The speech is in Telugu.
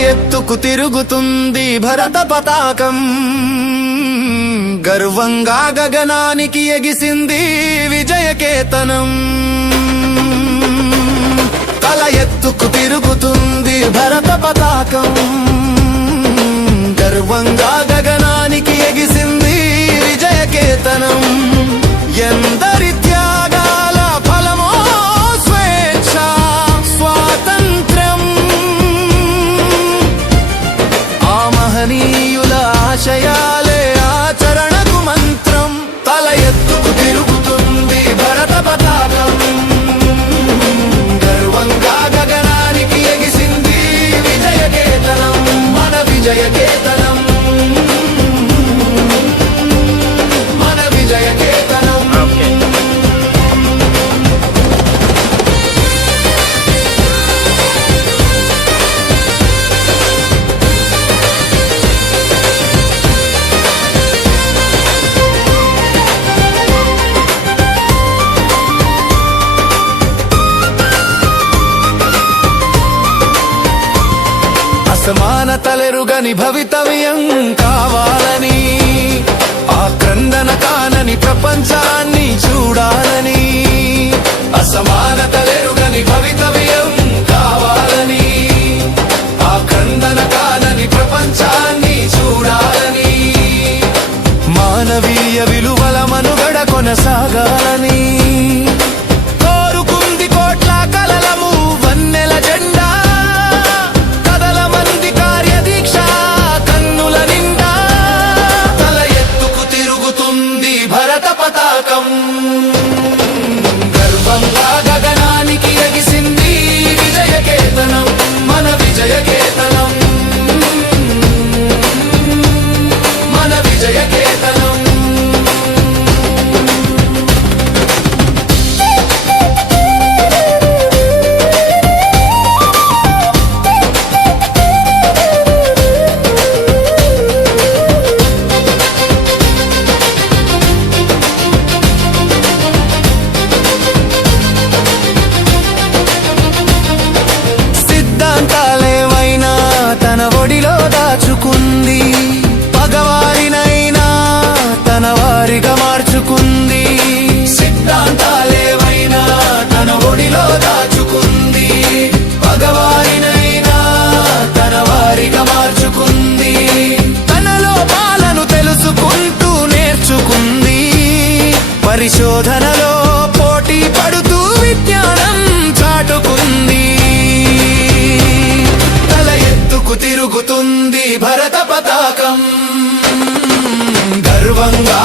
ఎత్తుకు తిరుగుతుంది భరత పతాకం. గర్వంగా గగనానికి ఎగిసింది విజయకేతనం. తల ఎత్తుకు తిరుగుతుంది భరత పతాకం. గర్వంగా తలెరుగని భవితవ్యం కావాలని ఆ క్రందన కానని ప్రపంచాన్ని చూడాలని అసమానతలెరుగని భవితవ్యం కావాలని ఆ క్రందన కానని ప్రపంచాన్ని చూడాలని మానవీయ విలువల మనుగడ కొనసాగాలని భారత పతాకం. గర్వంగా గగనానికి ఎగిసి పరిశోధనలో పోటీ పడుతూ విజ్ఞానం చాటుకుంది. తల ఎత్తుకు తిరుగుతుంది భరత పతాకం. గర్వంగా